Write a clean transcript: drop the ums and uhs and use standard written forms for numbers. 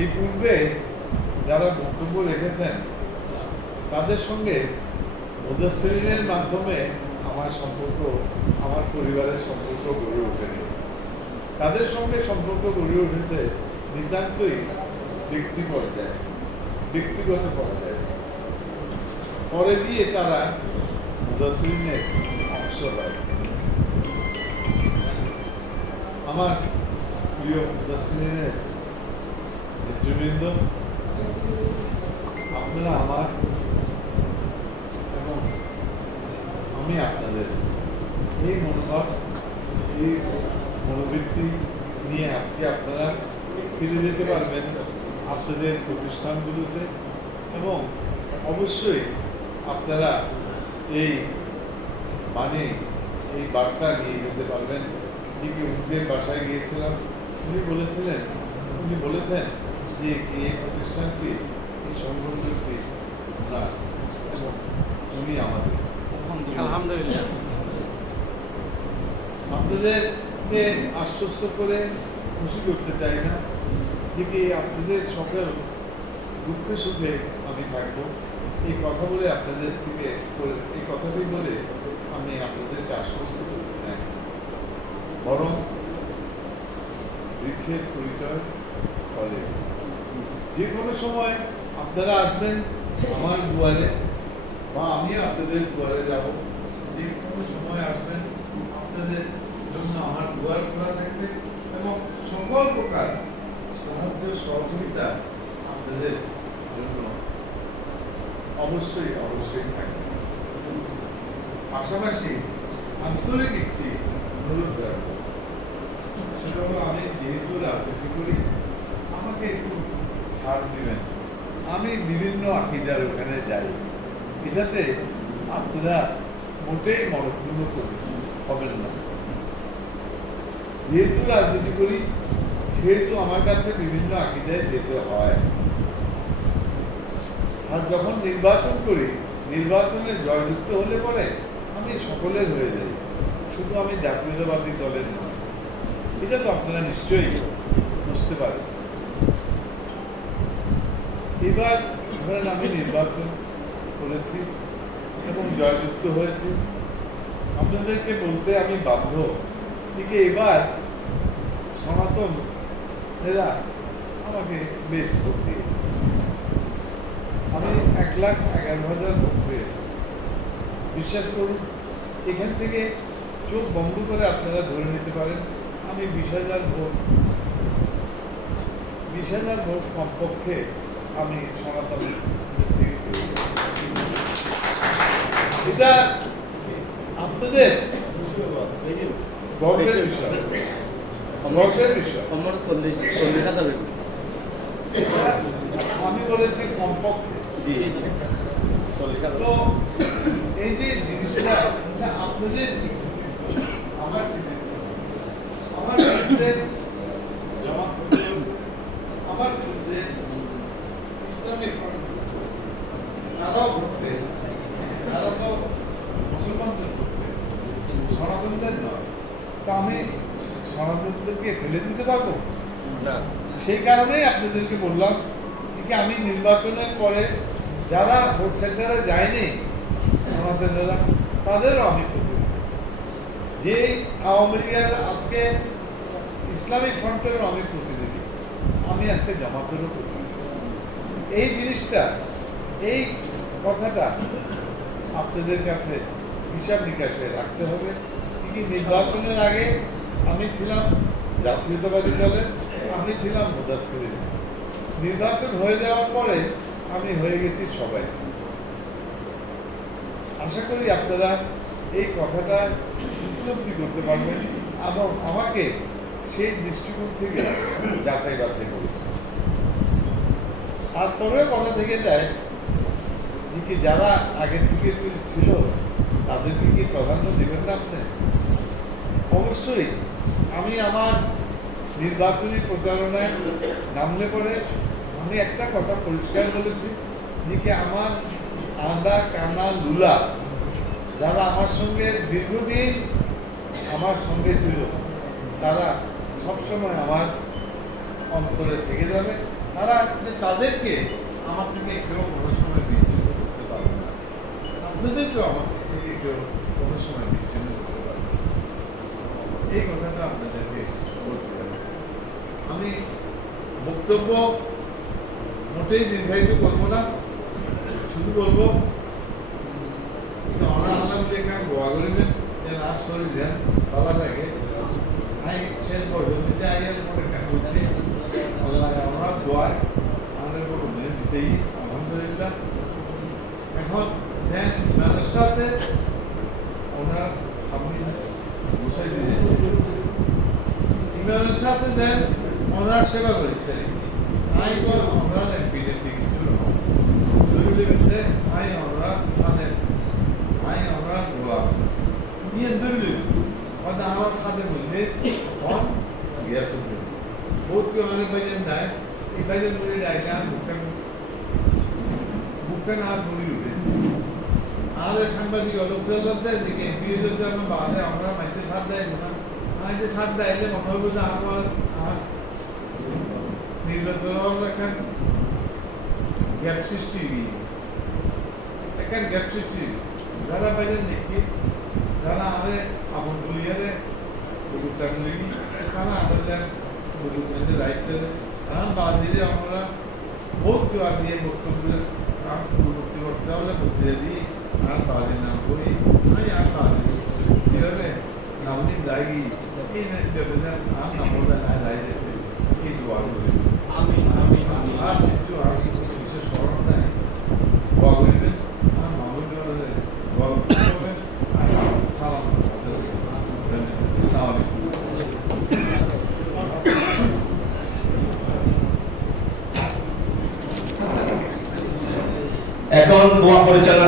এই পূর্বে যারা বক্তব্য রেখেছেন তাদের সঙ্গে মুদাসসিরের মাধ্যমে আমার সম্পর্ক, আমার পরিবারের সম্পর্ক গড়ে ওঠেনি। তাদের সঙ্গে সম্পর্ক গড়ে উঠেছে নিতান্তই ব্যক্তি পর্যায়ে, ব্যক্তিগত পর্যায়ে। পরে দিয়ে তারা মুদাসসিরের অংশ হয়। আমার প্রিয় মুদাসসিরের নেতৃবৃন্দ, আপনারা আমার এবং আমি আপনাদের এই মনোভাব, এই মনোবৃত্তি নিয়ে আজকে আপনারা ফিরে যেতে পারবেন আপনাদের প্রতিষ্ঠানগুলোতে, এবং অবশ্যই আপনারা এই এই বার্তা নিয়ে যেতে পারবেন। যিনি উর্দের বাসায় গিয়েছিলাম, উনি বলেছেন যে এই প্রতিষ্ঠানটি, এই সংগঠনটি না, এবং উনি আমাদের। আলহামদুলিল্লাহ। আপনাদেরকে আশ্বস্ত করে খুশি করতে চাই না যে কি আপনাদের সকল দুঃখে সুখে আমি থাকবো, এই কথা বলে আপনাদের থেকে এই কথাটি বলে আমি আপনাদেরকে আশ্বস্ত করতে চাই, বরং বৃক্ষের পরিচয় ফলে। যে কোনো সময় আপনারা আসবেন আমার দুয়ারে, বা আমিও আপনাদের দুয়ারে যাব। যে কোনো সময় আসবেন, আপনাদের জন্য আমার দুয়ার খোলা থাকবে, এবং সকল প্রকার সাহায্য সহযোগিতা আপনাদের জন্য অবশ্যই থাকবে। পাশাপাশি আন্তরিক একটি অনুরোধ রাখবো, সেটা হলো আমি যেহেতু রাজনীতি করি, আমাকে একটু ছাড় দিবেন। আমি বিভিন্ন আকীদার ওখানে যাই, এটাতে আপনারা মোটেই মনঃক্ষুণ্ণ হবেন না। যেহেতু রাজনীতি করি, সেহেতু আমার কাছে বিভিন্ন আকীদায় যেতে হয়। আর যখন নির্বাচন করি, নির্বাচনে জয়যুক্ত হলে পরে আমি সকলের হয়ে যাই, শুধু আমি জাতীয়তাবাদী দলের নয়। এটা তো আপনারা নিশ্চয়ই বুঝতে পারেন। এবার ধরেন আমি নির্বাচন করেছি এবং জয়যুক্ত হয়েছি, আপনাদেরকে বলতে আমি বাধ্য যে এবার সনাতনেরা আমাকে বেশ ভোট দিয়েছে। আমি 1,11,000 ভোট পেয়েছি। বিশ্বাস করুন, এখান থেকে চোখ বন্ধ করে আপনারা ধরে নিতে পারেন আমি 20,000 ভোট কমপক্ষে আমি সনাতনের থেকে পেয়েছি। এটা আপনাদের গর্বের বিষয়, গর্বের বিষয়। আমি বলেছি কমপক্ষে। তো এই যে জিনিসটা আপনাদের আমার বিরুদ্ধে জমা করতে, আমার বিরুদ্ধে ইসলামিক তারাও ঘটবে, তারা তো মুসলমানদের ঘটবে, সনাতনদের নয়। তা আমি সনাতনদেরকে ফেলে দিতে পারবো না। সেই কারণেই আপনাদেরকে বললাম যে আমি নির্বাচনের পরে যারা ভোট সেন্টারে যায়নি সনাতনেরা, তাদেরও আমি প্রতিনিধি। যে আওয়ামী লীগের আজকে ইসলামিক ফ্রন্টেরও আমি প্রতিনিধি, আমি আজকে জামাতেরও প্রতিনিধি। এই জিনিসটা, এই কথাটা আপনাদের কাছে হিসাব নিকাশে রাখতে হবে। কি নির্বাচনের আগে আমি ছিলাম জাতীয়তাবাদী দলের, আমি ছিলাম মুদাসসিরের। নির্বাচন হয়ে যাওয়ার পরে আমি হয়ে গেছি সবাই। আশা করি আপনারা এই কথাটা উপলব্ধি করতে পারবেন এবং আমাকে সেই দৃষ্টিকোণ থেকে যাচাই বাছাই করবেন। তারপরেও কথা থেকে যায় যে কি যারা আগের থেকে ছিল তাদেরকে কি প্রাধান্য দেবেন না আপনি? অবশ্যই। আমি আমার নির্বাচনী প্রচারণায় নামলে পরে আমি একটা কথা পরিষ্কার বলেছি যে কি আমার আদা কানা লুলা যারা আমার সঙ্গে দীর্ঘদিন আমার সঙ্গে ছিল, তারা সবসময় আমার অন্তরে থেকে যাবে তারা কিন্তু তাদেরকে আমার থেকে কেউ কোনো সময় বিচ্ছিন্ন করতে পারবে না, আপনাদেরকেও আমার থেকে কেউ কোনো সময় বিচ্ছিন্ন করতে পারবে না। এই কথাটা আপনাদেরকে বলতে হবে। আমি বক্তব্য মোটেই দীর্ঘায়িত করবো না, শুধু বলবো আমরা আলহামদুলিল্লাহ দোয়া করিবেন যে নাশ করে দেন ভালো থাকে। আই শেষ পর্যন্ত যে আইয়ের মনে কাজ করছে আল্লাহ আমরা দোয়ায় আমাদের উপর দিতেই আলহামদুলিল্লাহ। এখন দেন মানুষের সাথে ওনার আপনি বসাই দিয়ে ইমানের সাথে দেন ওনার সেবা করতে আই ওনার এমপিডেন্ট কিছু দলিলে আই আমরা তাদের আই আমরা দোয়া দিয়ে দলিল ওটা আমার খাদের মধ্যে অন গ্যাস হবে বহুত কি অনেক ভাইজন দেয় এই ভাইজন মুড়ি ডাইকে আর বুকেন আর মুড়ি উঠে আর সাংবাদিক লোক চলতে দিকে এমপিদের জন্য বাদে আমরা মাইতে সার দেয় না আজ যে সার দেয় যে মনে হবে যে আমার নির্বাচন একটা গ্যাপ সৃষ্টি একটা গ্যাপ সৃষ্টি যারা বাইরে দেখি যারা আরে আপন বলিয়ারে বুঝতে লাগি তারা আমাদের বুঝতে রাইতে কারণ বাদিরে আমরা বহুত কেউ দিয়ে বক্তব্য কাম পূর্ববর্তী করতে হলে বুঝতে দিই আর বাদি না করি আমি আর বাদি এভাবে নামনি দায়ী এই না আর নামটা না দায়ী যেতে এই দোয়া করি আমি আর কিছু আর কিছু বিশেষ স্মরণ নাই দোয়া করিবেন আর মামুন দোয়া করবেন আর সালাম এখন দোয়া পরিচালনা